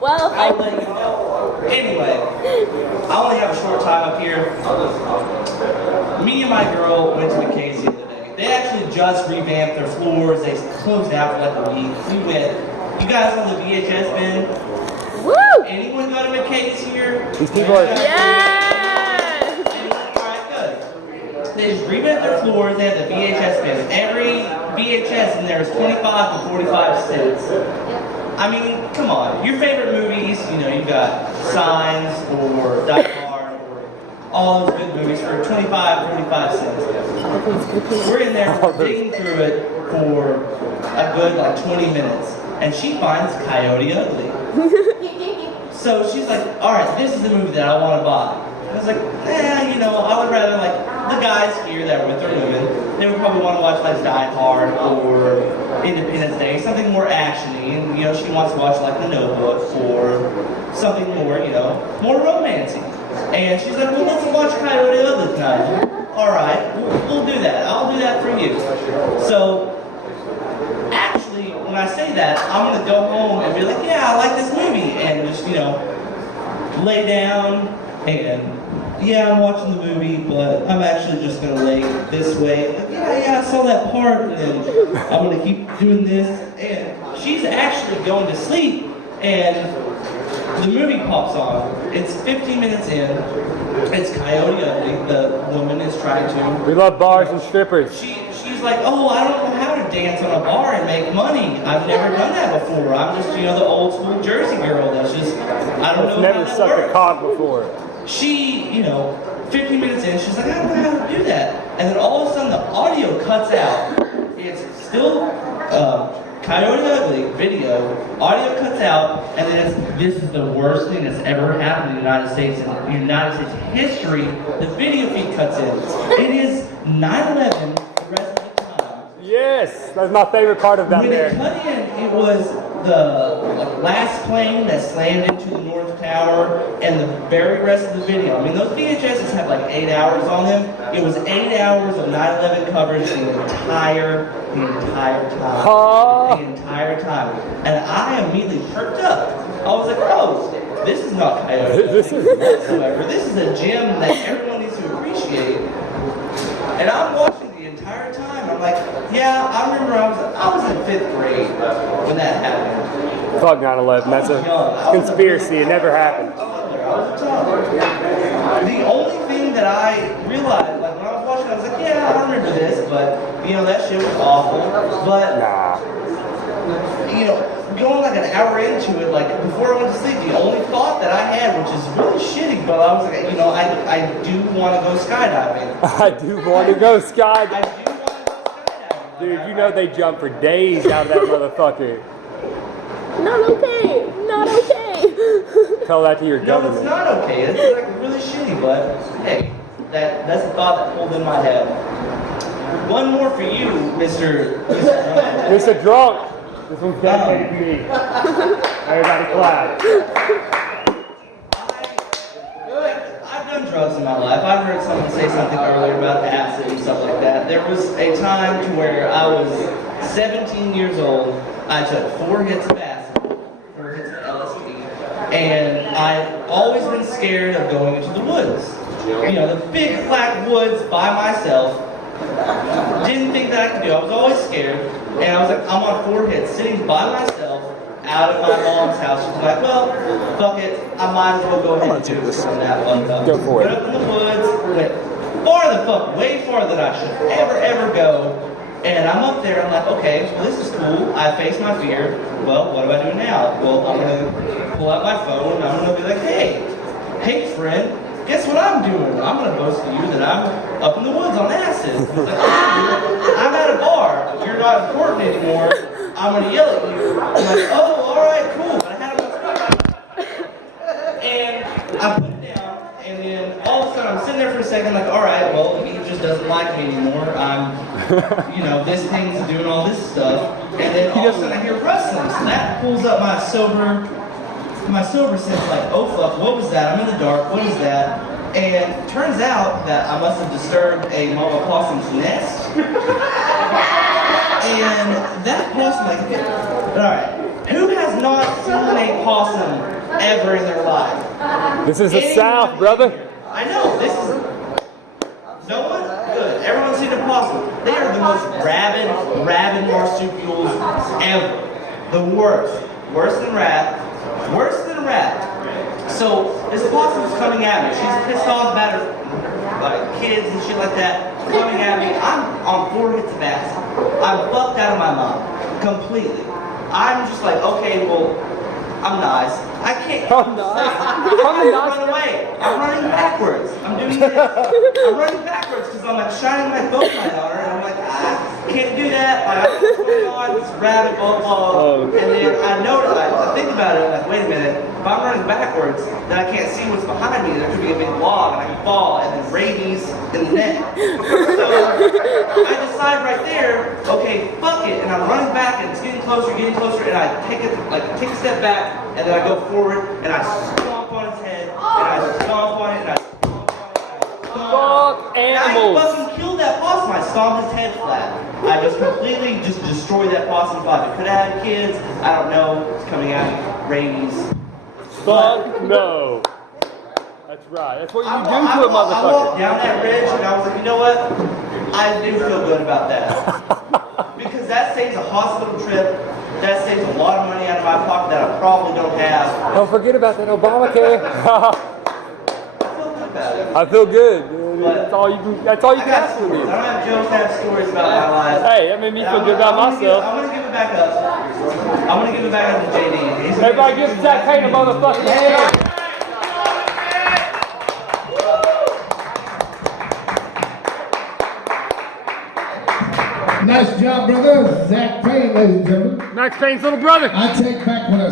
Well, I'll let you know. Anyway, I only have a short time up here. Me and my girl went to McKay's the other day. They actually just revamped their floors. They closed out for like a week. We went. You guys on the VHS bin? woo! Anyone go to McKay's here? These people are. Yes! Alright, good. They just revamped their floors. They have the VHS bin. Every VHS in there is 25 to 45 cents. I mean, come on. Your favorite movies, you know, you got Signs or Die Hard or all those good movies for 25, 45 cents. We're in there digging through it for a good like 20 minutes. And she finds Coyote Ugly. So she's like, alright, this is the movie that I want to buy. I was like, you know, I would rather like the guys here that were with their women, they would probably want to watch like Die Hard or Independence Day, something more actiony, and you know, she wants to watch like The Notebook or something more, you know, more romantic. And she's like, well, let's watch Coyote Ugly tonight. Alright, we'll do that. I'll do that for you. So actually, when I say that, I'm gonna go home and be like, yeah, I like this movie, and just, you know, lay down and yeah, I'm watching the movie, but I'm actually just gonna lay this way. Like, yeah, I saw that part, and I'm gonna keep doing this. And she's actually going to sleep, and the movie pops on. It's 15 minutes in. It's Coyote Ugly. The woman is trying to. We love bars and strippers. She's like, oh, I don't know how to dance on a bar and make money. I've never done that before. I'm just, you know, the old school Jersey girl that's just, I don't know Never how that sucked works. a cock before. She, you know, 15 minutes in, she's like, I don't know how to do that. And then all of a sudden the audio cuts out. It's still Coyote Ugly video, audio cuts out, and then this is the worst thing that's ever happened in the United States, in United States history. The video feed cuts in. It is 9/11 the rest of the time. Yes, that's my favorite part of that When there. it cut in, it was the last plane that slammed into the North Tower, and the very rest of the video. I mean, those VHSs have like 8 hours on them. It was 8 hours of 9/11 coverage the entire time. The entire time. And I immediately perked up. I was like, oh, this is not Coyote whatsoever. This is a gem that everyone needs to appreciate. And I'm watching the entire time. I'm like, yeah, I remember I was in 5th grade when that happened. Fuck 9/11. That's a conspiracy. It never happened. The only thing that I realized, like when I was watching, I was like, yeah, I remember this, but you know, that shit was awful. But you know, going like an hour into it, like before I went to sleep, the only thought that I had, which is really shitty, but I was like, you know, I do want to go skydiving. I do want to go skydiving. I do want to go skydiving. Dude, you know they jump for days out of that motherfucker. Not okay. Not okay. Tell that to your No, government. it's not okay. It's like really shitty, but hey, that's the thought that pulled in my head. One more for you, Mr. Mr. Drunk. This one's dedicated to me. Everybody clap. I've done drugs in my life. I've heard someone say something earlier about acid and stuff like that. There was a time to where I was 17 years old. I took 4 hits of acid, 4 hits of LSD, and I've always been scared of going into the woods. You know, the big flat woods by myself. Didn't think that I could do. I was always scared, and I was like, I'm on 4 hits, sitting by myself out of my mom's house. She's like, well, fuck it, I might as well go ahead and do this on that one. Go for it. Went up in the woods, went far the fuck, way farther than I should ever go. And I'm up there, I'm like, okay, well this is cool. I face my fear. Well, what do I do now? Well, I'm gonna pull out my phone and I'm gonna be like, hey friend, guess what I'm doing? I'm gonna boast to you that I'm up in the woods on acid. Like, I'm at a bar. You're not important anymore. I'm gonna yell at you. I'm like, oh, all right, cool. But I had a and I put it down, and then all of a sudden I'm sitting there for a second, like, all right, well, he just doesn't like me anymore. You know, this thing's doing all this stuff, and then all of a sudden I hear rustling. So that pulls up my sober sense, like, oh fuck, what was that? I'm in the dark. What is that? And turns out that I must have disturbed a mama possum's nest. And that possum, like, all right, who has not seen a possum ever in their life. This is the Anyone South, brother. I know, this is... No one? Good. Everyone's seen a possum. They are the most rabid marsupials ever. The worst. Worse than rat. Worse than rat. So, this possum's coming at me. She's pissed off about her kids and shit like that. Coming at me. I'm on 4 hits of acid. I'm fucked out of my mind. Completely. I'm just like, okay, well, I'm nice. I can't. I'm nice. I'm run away. I'm running backwards. I'm doing this. I'm running backwards because I'm like shining my bow light on her, and I'm like, can't do that. I don't know what's going on. It's rabbit, blah, blah. And then I notice, I think about it, I'm like, wait a minute. If I'm running backwards, then I can't see what's behind me. There could be a big log, and I can fall, and then rabies in the neck. So I decide right there, okay, fuck it. And I'm running back, and it's getting closer, and I take a step back, and then I go forward, and I stomp on its head, and I stomp on it, and I stomp on it, and I stomp on it. Fuck animals. I fucking killed that possum. I stomped his head flat. I just completely destroyed that possum. If I could have had kids, I don't know. It's coming at me. Rabies. Fuck no. That's right. That's what you do to a I walked motherfucker. down that ridge, and I was like, you know what? I do feel good about that. Because that saves a hospital trip. That saves a lot of money out of my pocket that I probably don't have. Don't forget about that Obamacare. I feel good about it. I feel good. Dude. That's all you can. That's all you I can got ask for stories. me. I don't have jokes, I have stories about my life. Hey, that made me feel good about myself. I'm gonna give it back up. I'm gonna give it back up to JD. Everybody give Zack Payne a motherfucking hand. Nice job, brother. Zack Payne, ladies and gentlemen. Zack Payne's little brother. I take back what I